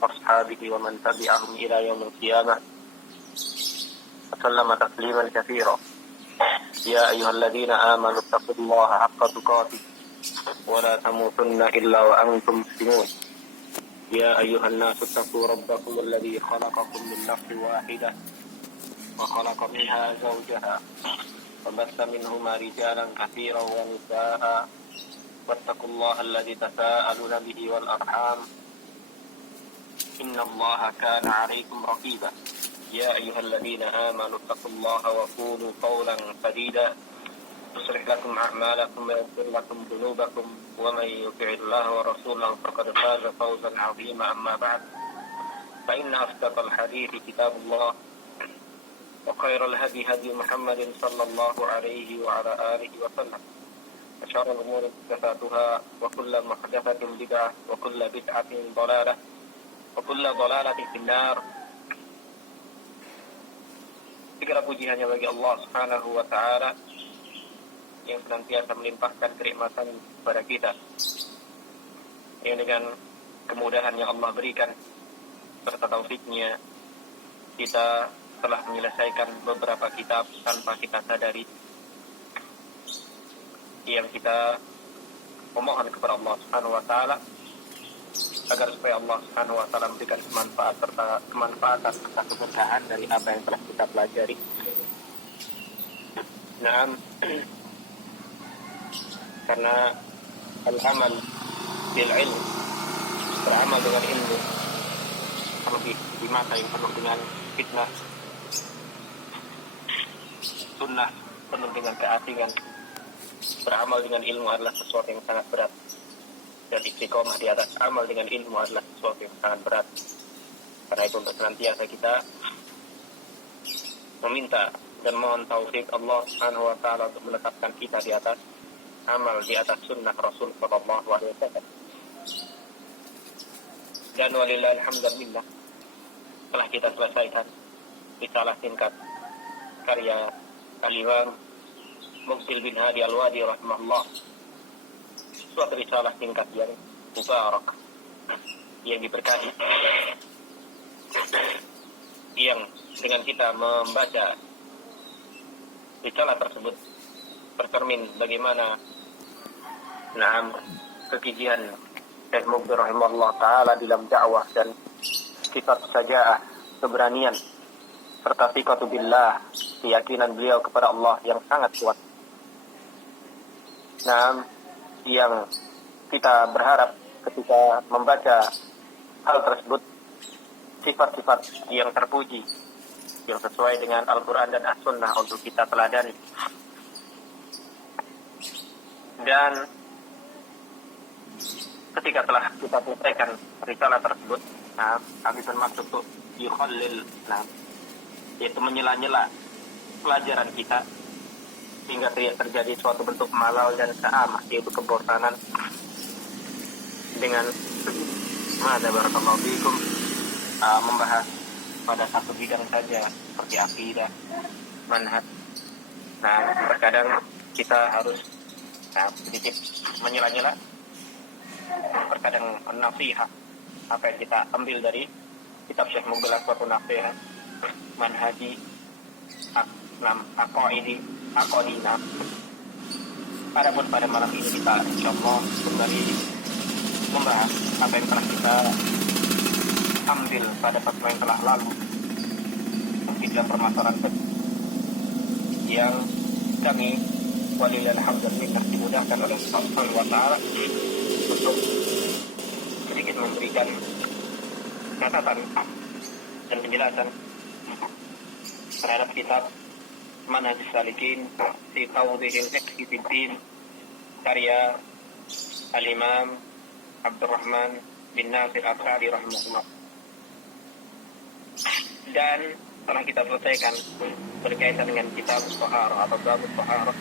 وأصحابه ومن تبعهم إلى يوم القيامة وسلم تسليما كثيرا. يا أيها الذين آمنوا اتقوا الله حق تقاته ولا تموتن إلا وأنتم مسلمون. يا أيها الناس اتقوا ربكم الذي خلقكم من نفس واحدة وخلق منها زوجها وبث منهما رجالا كثيرا ونساء واتقوا الله الذي تساءلون به والأرحام إن الله كان عليكم رقيبا. يا أيها الذين آمنوا اتقوا الله وقولوا قولا سديدا يصلح لكم أعمالكم ويغفر لكم ذنوبكم ومن يطع الله ورسوله فقد فاز فوزا عظيما. أما بعد فإن أصدق الحديث كتاب الله وخير الهدي هدي محمد صلى الله عليه وعلى آله وسلم وشر الأمور محدثاتها وكل محدثة بدعة وكل بدعة ضلالة وكل ضلالة في النار. Segala puji hanya bagi Allah Subhanahu wa Ta'ala yang senantiasa melimpahkan kenikmatan kepada kita, yang dengan kemudahan yang Allah berikan serta taufiknya kita telah menyelesaikan beberapa kitab tanpa kita sadari, yang kita memohon kepada Allah Subhanahu wa Ta'ala agar supaya Allah Subhanahu wa Ta'ala memberikan kemanfaatan serta keberkahan dari apa yang telah kita pelajari. Naam, karena al-amal bil ilm, beramal dengan ilmu, terlebih di masa yang penuh dengan fitnah, sunnah penuh dengan keasingan, beramal dengan ilmu adalah sesuatu yang sangat berat, dan istiqomah di atas amal dengan ilmu adalah sesuatu yang sangat berat. Karena itu untuk senantiasa kita meminta dan mohon taufik Allah Subhanahu wa Ta'ala untuk menetapkan kita di atas amal, di atas sunnah Rasul sallallahu alaihi wasallam. Dan walillahil hamdulillah, telah kita selesaikan risalah singkat karya Al-Imam Muqbil bin Hadi Al-Wadi rahimahullah, suatu risalah singkat yang mubarak, yang diberkahi, yang dengan kita membaca risalah tersebut bercermin bagaimana kegigihan Syekh Muqbil rahimahullah ta'ala dalam dakwah dan sifat sajaah, keberanian serta thiqatu billah, keyakinan beliau kepada Allah yang sangat kuat. Yang kita berharap ketika membaca hal tersebut, sifat-sifat yang terpuji yang sesuai dengan Al-Quran dan As-Sunnah untuk kita teladani. Dan ketika telah kita selesaikan risalah tersebut, kami bermaksud untuk yukhallil, yaitu menyela-nyela pelajaran kita sehingga tidak terjadi suatu bentuk malal dan keamah, yaitu kebosanan dengan barakallahu fikum membahas pada satu bidang saja seperti akidah, manhaj. Terkadang kita harus sedikit menyela-nyela, terkadang nasihat apa yang kita ambil dari kitab Syekh Muqbil, suatu nasihat manhaji, aqidina. Adapun pada malam ini kita insyaallah kembali membahas apa yang telah kita ambil pada fatwa yang telah lalu, dalam permasalahan yang kami walillahil hamdulillah dimudahkan oleh Allah Subhanahu wa Ta'ala untuk sedikit memberikan catatan dan penjelasan terhadap kitab Manhaj Salikin fi Tawdihil Fiqh fid Din karya Al-Imam Abdurrahman bin Nasir As-Sa'di rahimahullah. Dan telah kita selesaikan berkaitan dengan kitab Taharah atau bab Taharah,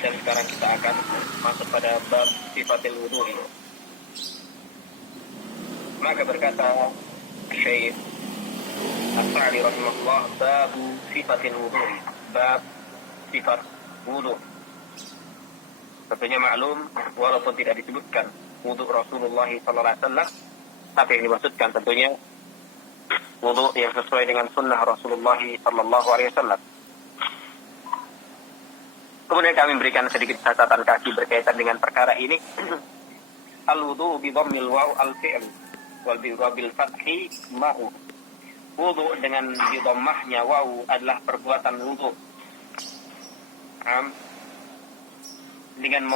dan sekarang kita akan masuk pada bab sifatil wudu. Maka berkata Syekh As-Sa'di rahimahullah, bab sifatil wudu, bab sifat wudu. Tentunya maklum, walaupun tidak disebutkan wudu Rasulullah sallallahu alaihi wasallam, Tapi yang dimaksudkan tentunya wudu yang sesuai dengan sunnah Rasulullah sallallahu alaihi wasallam. Kemudian kami berikan sedikit catatan kaki berkaitan dengan perkara ini. Al-wudu bi dhammil waw al-fi'l wal bi bil fathi ma'u. Wudu dengan di dhammahnya waw adalah perbuatan wudu. Dengan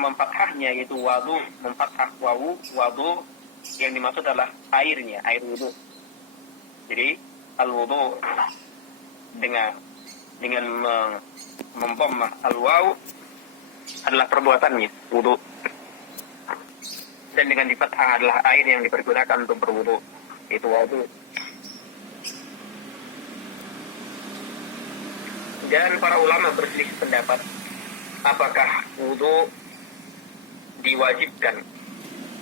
memfathahnya yaitu wudu, memfathah wawu, wudu yang dimaksud adalah airnya, air wudu. Jadi al-wudu dengan memdhammah al-waw adalah perbuatannya wudu. Dan dengan difathah adalah air yang dipergunakan untuk berwudu, itu wudu. Dan para ulama berselisih pendapat apakah wudu diwajibkan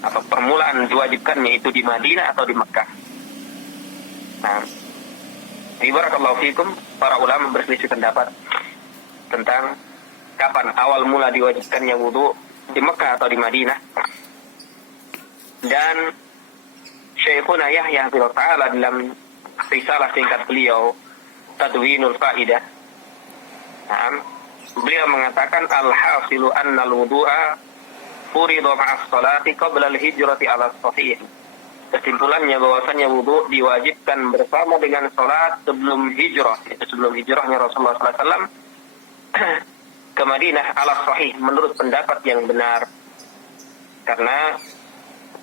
atau permulaan diwajibkannya itu di Madinah atau di Mekah. Nah, barakallahu fikum, para ulama berselisih pendapat tentang kapan awal mula diwajibkannya wudu, di Mekah atau di Madinah. Dan Syekhuna Yahya Ta'ala dalam risalah singkat beliau Tadwinul Fa'idah, beliau mengatakan al-hasilu anna al-wudu'a furida ma'as salati qabla al-hijrati ala sahih. Kesimpulannya bahwasanya wudu diwajibkan bersama dengan salat sebelum hijrah, itu sebelum hijrahnya Rasulullah SAW ke Madinah ala sahih, menurut pendapat yang benar. Karena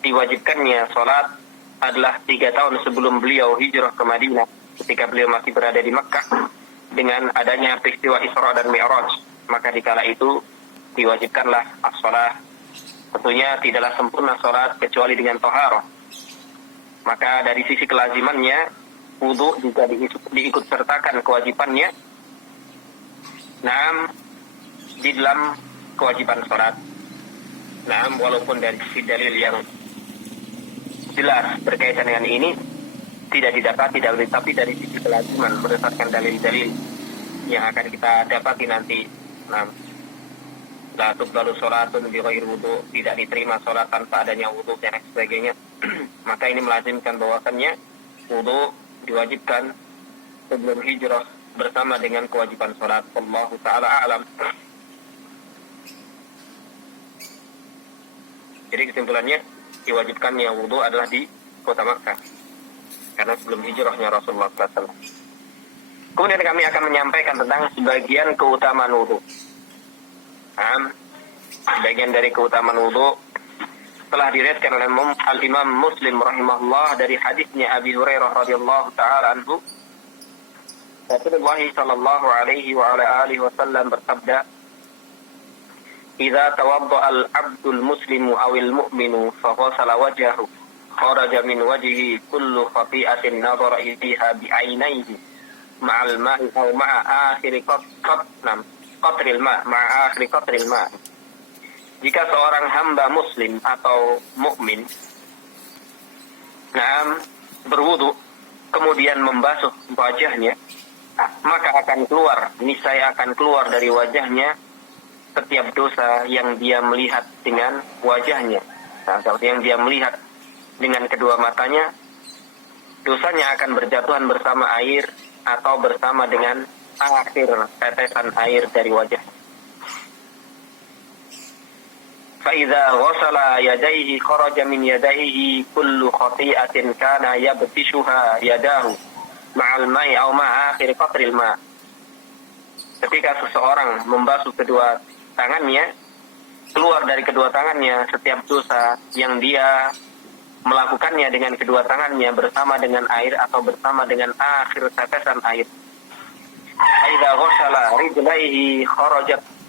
diwajibkannya salat adalah 3 tahun sebelum beliau hijrah ke Madinah, ketika beliau masih berada di Makkah. Dengan adanya peristiwa Isra dan Mi'raj, maka dikala itu diwajibkanlah as-shalah. Tentunya tidaklah sempurna salat kecuali dengan taharah. Maka dari sisi kelazimannya, wudu juga diikut sertakan kewajibannya. Naam, di dalam kewajiban salat. Naam, walaupun dari sisi dalil yang jelas berkaitan dengan ini tidak didapati dalil, tapi dari sisi kelaziman berdasarkan dalil-dalil yang akan kita dapati nanti. Nah, la tuqbalu sholatun bi ghairi wudu, tidak diterima sholat tanpa adanya wudu dan sebagainya. Maka ini melazimkan bahwasannya wudu diwajibkan sebelum hijrah bersama dengan kewajiban sholat. Wallahu ta'ala a'lam. Jadi kesimpulannya, diwajibkannya wudu adalah di kota Makkah, karena sebelum hijrahnya Rasulullah SAW. Kemudian kami akan menyampaikan tentang sebagian keutamaan wudu. Sebagian dari keutamaan wudu telah diriwayatkan oleh Al-Imam Muslim rahimahullah dari hadisnya Abi Hurairah radhiyallahu taala anhu. Rasulullah sallallahu alaihi wa ala alihi wasallam bersabda, "Idza tawadda'a al-'abdul muslimu awil mu'minu fa ghasala wajhahu, kharaja min wajhihi kullu khati'atin nadhara ilaiha bi'ainaihi ma'al ma'i aw ma'a akhiri qatril ma' ma'a akhiri qatril ma'." Jika seorang hamba muslim atau mukmin berwudu kemudian membasuh wajahnya, maka akan keluar, niscaya akan keluar dari wajahnya setiap dosa yang dia melihat dengan wajahnya. Yang dia melihat dengan kedua matanya, dosanya akan berjatuhan bersama air atau bersama dengan akhir tetesan air dari wajah. فَإِذَا غَسَلَ يَدَيْهِ خَرَجَ مِنْ يَدَيْهِ كُلُّ خَطِيئَةٍ كَانَ يَبْتِشُهَا يَدَاهُ مَعَ الْمَاءِ أَوْ مَعَ آخِرِ قَطْرِ الْمَاءِ. Ketika seseorang membasuh kedua tangannya, keluar dari kedua tangannya setiap dosa yang dia melakukannya dengan kedua tangannya bersama dengan air atau bersama dengan akhir tetesan air. فَإِذَا غَسَلَ رِجْلَيْهِ خَرَجَتْ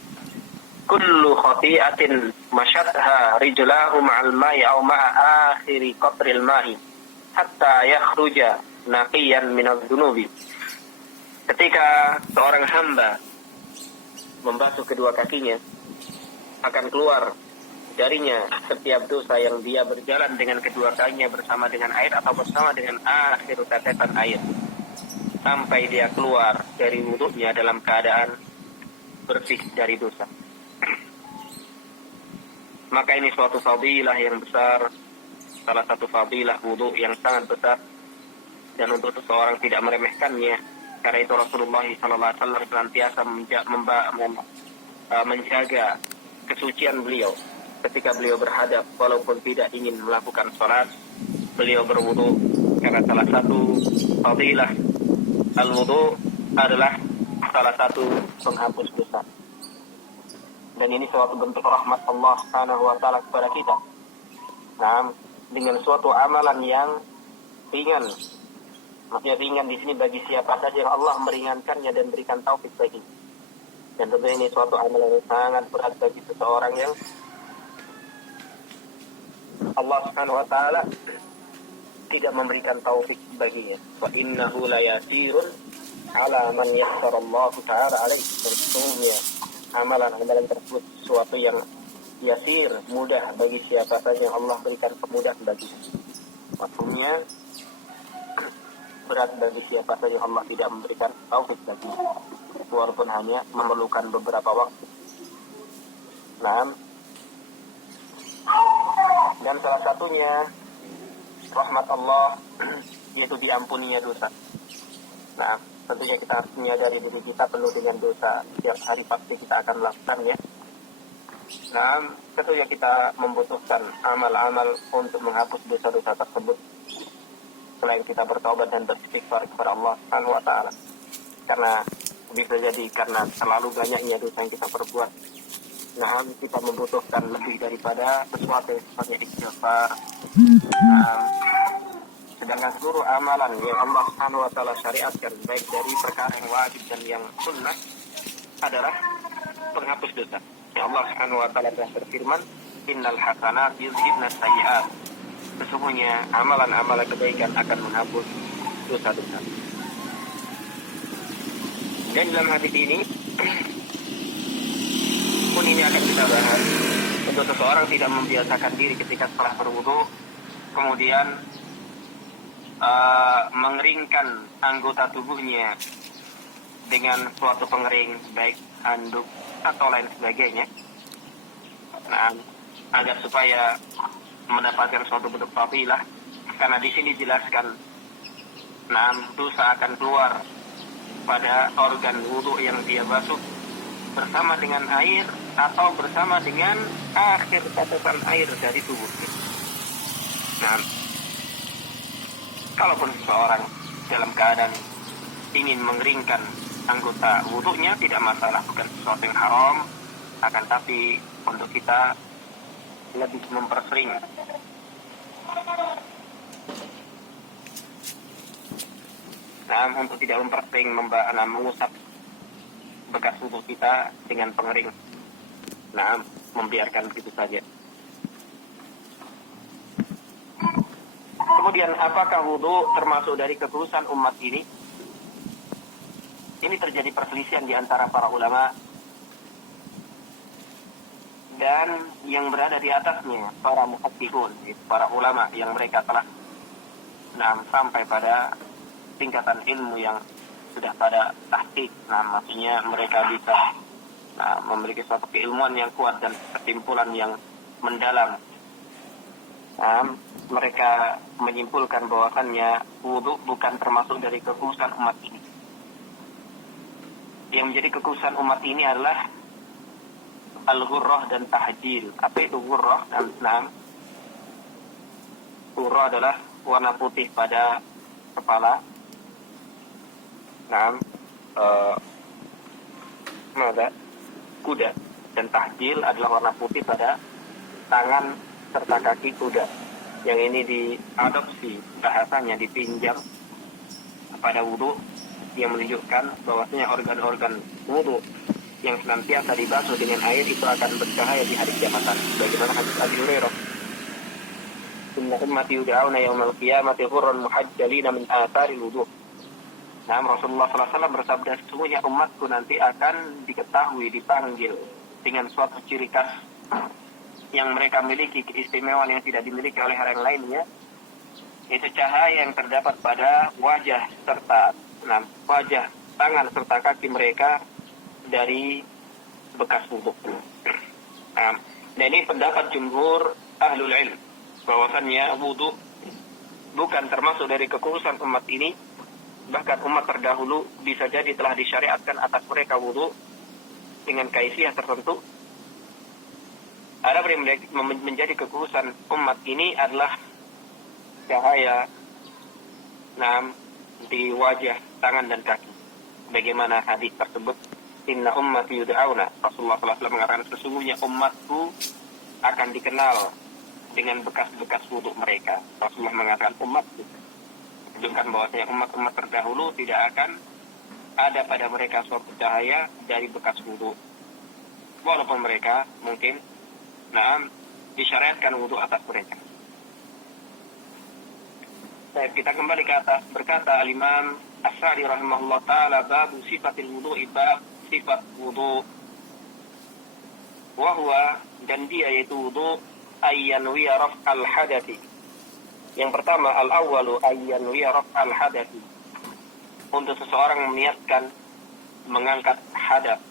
kullu khati'atin masyatha rijlahu ma'al ma'i aw ma'a akhiri qatril ma'i hatta yakhruja naqiyan minadh dhunubi. Ketika seorang hamba membasuh kedua kakinya, akan keluar darinya setiap dosa yang dia berjalan dengan kedua kakinya bersama dengan air atau bersama dengan akhir tetesan air, sampai dia keluar dari wudunya dalam keadaan bersih dari dosa. Maka ini suatu fadilah yang besar salah satu fadilah wudu yang sangat besar, dan untuk seseorang tidak meremehkannya. Karena itu Rasulullah SAW senantiasa menjaga kesucian beliau. Ketika beliau berhadap, walaupun tidak ingin melakukan sholat, beliau berwudu, karena salah satu fadilah al-wudu adalah salah satu penghapus dosa. Dan ini suatu bentuk rahmat Allah Subhanahu wa taala kepada kita. Nah, dengan suatu amalan yang ringan. Maksudnya ringan di sini bagi siapa saja yang Allah meringankannya dan berikan taufik bagi. Dan tentu ini suatu amalan yang sangat berat bagi seseorang yang Allah Subhanahu wa taala tidak memberikan taufik baginya. Wa innahu layasirun ala man yassarallahu ta'ala alaihi. Sesungguhnya amalan-amalan tersebut sesuatu yang yasir, mudah bagi siapa saja yang Allah berikan kemudahan bagi. Maksudnya berat bagi siapa saja yang Allah tidak memberikan taufik bagi, walaupun hanya memerlukan beberapa waktu. Nah, dan salah satunya rahmat Allah yaitu diampuninya dosa. Nah, tentunya kita harus menyadari diri kita penuh dengan dosa. Setiap hari pasti kita akan melakukannya. Nah, tentunya kita membutuhkan amal-amal untuk menghapus dosa-dosa tersebut. Selain kita bertaubat dan beristighfar kepada Allah Subhanahu wa taala. Karena bisa jadi karena terlalu banyaknya dosa yang kita perbuat. Nah, kita membutuhkan lebih daripada sesuatu yang sifatnya istighfar. Nah, sedangkan seluruh amalan yang Allah Subhanahu wa taala syariatkan, baik dari perkara yang wajib dan yang sunnah, adalah penghapus dosa. Ya, Allah Subhanahu wa taala telah berfirman, "Innal hasanati yudhibnas sayyi'at." Sesungguhnya amalan-amalan kebaikan akan menghapus dosa-dosa. Dan dalam hadis ini pun ini akan kita bahas, untuk seseorang tidak membiasakan diri ketika setelah berwudu kemudian mengeringkan anggota tubuhnya dengan suatu pengering, baik handuk atau lain sebagainya. Nah, agar supaya mendapatkan suatu bentuk fadilah, karena di sini dijelaskan, nah, dosa akan keluar pada organ wudu yang dia basuh bersama dengan air atau bersama dengan akhir tetesan air dari tubuhnya. Nah, kalaupun seseorang dalam keadaan ingin mengeringkan anggota wudunya, tidak masalah, bukan sesuatu yang haram, akan tapi untuk kita lebih mempersering. Nah, untuk tidak mempersering, mengusap bekas wudu kita dengan pengering. Nah, membiarkan begitu saja. Kemudian, apakah wudu termasuk dari kekhususan umat ini? Ini terjadi perselisihan di antara para ulama dan yang berada di atasnya, para muhaddithun, para ulama yang mereka telah sampai pada tingkatan ilmu yang sudah pada tahqiq. Nah, maksudnya mereka bisa memiliki suatu keilmuan yang kuat dan kesimpulan yang mendalam. Nah, mereka menyimpulkan bahwasannya wudu bukan termasuk dari kekhususan umat ini. Yang menjadi kekhususan umat ini adalah al-ghurrah dan tahjil. Apa itu ghurrah dan nam? Ghurrah adalah warna putih pada kepala. Nam, kuda. Dan tahjil adalah warna putih pada tangan serta kaki kuda. Yang ini diadopsi, bahasanya dipinjam pada wudu, yang menunjukkan bahwasanya organ-organ wudu yang senantiasa dibasuh dengan air itu akan bercahaya di hari kiamat. Bagaimana hadis Abi Hurairah, "Inna ummati yud'auna yaumal qiyamati ghurran muhajjalina min athari wudu." Nah, Rasulullah SAW bersabda, sesungguhnya umatku nanti akan diketahui, dipanggil dengan suatu ciri khas yang mereka miliki, keistimewaan yang tidak dimiliki oleh orang lainnya, itu cahaya yang terdapat pada wajah serta wajah, tangan serta kaki mereka dari bekas wudu. Dan ini pendapat jumhur ahlul ilm, bahwasannya wudu bukan termasuk dari kekhususan umat ini, bahkan umat terdahulu bisa jadi telah disyariatkan atas mereka wudu dengan kaifiah tertentu. Ada yang menjadi kekhususan umat ini adalah cahaya di wajah, tangan dan kaki. Bagaimana hadis tersebut? Inna ummati yud'auna. Rasulullah SAW mengatakan sesungguhnya umatku akan dikenal dengan bekas-bekas wudhu mereka. Rasulullah mengatakan umatku. Menunjukkan bahwasanya umat-umat terdahulu tidak akan ada pada mereka suatu cahaya dari bekas wudhu. Walaupun mereka mungkin disyariatkan wudhu atas mereka. Kita kembali ke atas. Berkata Al-Imam As-Sa'di rahimahullah ta'ala, bab sifatil wudu'i, bab sifat wudu. Wahwa, dan dia yaitu wudu, ayyanwiya raf'al hadathi. Yang pertama, al-awwalu ayyanwiya raf'al hadathi. Untuk seseorang meniatkan mengangkat hadath.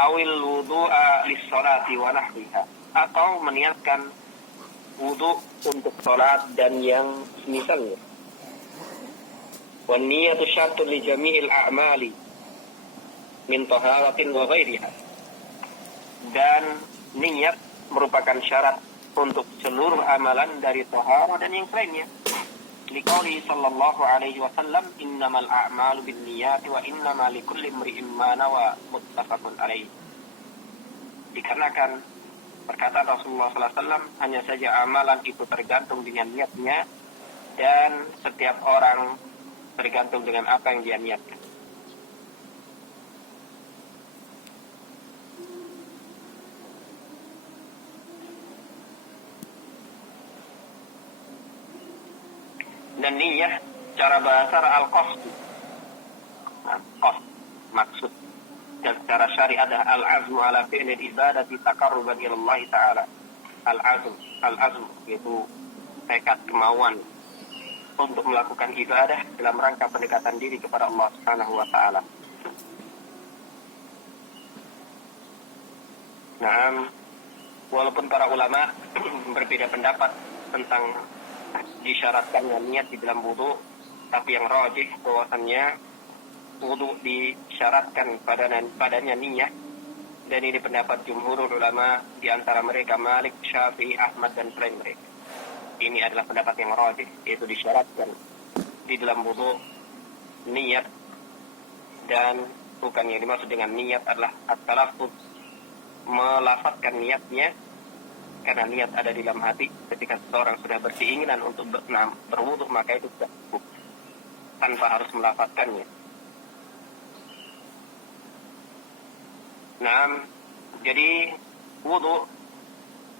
Awil wudu'a lis-salati wa nahwiha. Atau meniatkan wudu untuk salat dan yang semisalnya. Wan niyatu syartun li jami'il a'mali min taharatin wa ghairiha. Dan niat merupakan syarat untuk seluruh amalan dari taharah dan yang lainnya. Liqauli sallallahu alaihi wasallam, innamal a'malu binniyati wa innamal likulli imri'in ma nawa, muttafaqun alaihi. Dikarenakan perkataan Rasulullah SAW, hanya saja amalan itu tergantung dengan niatnya, dan setiap orang tergantung dengan apa yang dia niatkan. Dan niyah cara bahasa al-qasd. Qasd, maksud. Dan secara syariat ada al-azmu ala fi'lil ibadati taqarruban ila Allah Ta'ala. Al-azm yaitu tekad, kemauan untuk melakukan ibadah dalam rangka pendekatan diri kepada Allah Subhanahu wa taala. Walaupun para ulama berbeda pendapat tentang disyaratkannya niat di dalam wudu, tapi yang rajih bahwasannya wudu disyaratkan padanya niat, dan ini pendapat jumhurul ulama, di antara mereka Malik, Syafi'i, Ahmad dan selain mereka. Ini adalah pendapat yang rajih, yaitu disyaratkan di dalam wudu niat, dan bukan yang dimaksud dengan niat adalah at-talaffuz, melafazkan niatnya, karena niat ada di dalam hati. Ketika seseorang sudah berkeinginan untuk berwudu, maka itu sudah cukup tanpa harus melafazkannya. Jadi wudu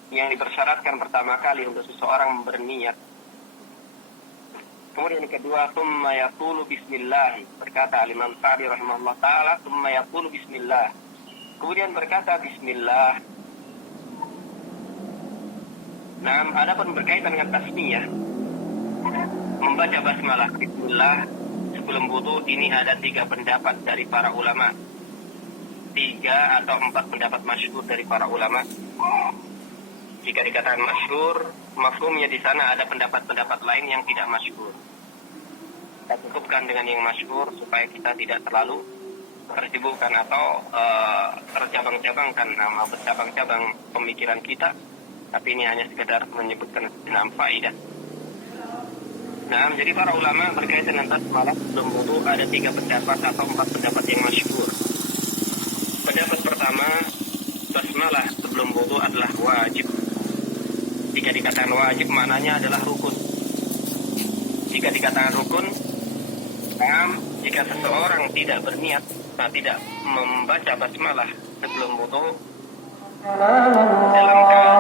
yang dipersyaratkan pertama kali untuk seseorang berniat. Kemudian yang kedua, tsumma yaqulu bismillah. Berkata Imam Sa'di rahimahullah taala, tsumma yaqulu bismillah. Kemudian berkata bismillah. Adapun berkaitan dengan tasmiyah, membaca basmalah bismillah sebelum wudu, ini ada 3 pendapat dari para ulama. 3 atau 4 pendapat masyhur dari para ulama. Jika dikatakan masyhur, mafhumnya di sana ada pendapat-pendapat lain yang tidak masyhur. Kita cukupkan dengan yang masyhur supaya kita tidak terlalu tersibukkan atau tercabang-cabangkan bercabang-cabang pemikiran kita. Tapi ini hanya sekedar menyebutkan enam faedah. Jadi para ulama berkaitan dengan basmalah sebelum wudu ada 3 pendapat atau 4 pendapat yang masyhur. Pendapat pertama, basmalah sebelum wudu adalah wajib. Jika dikatakan wajib, maknanya adalah rukun. Jika dikatakan rukun, jika seseorang tidak berniat, tidak membaca basmalah sebelum wudu dalam keadaan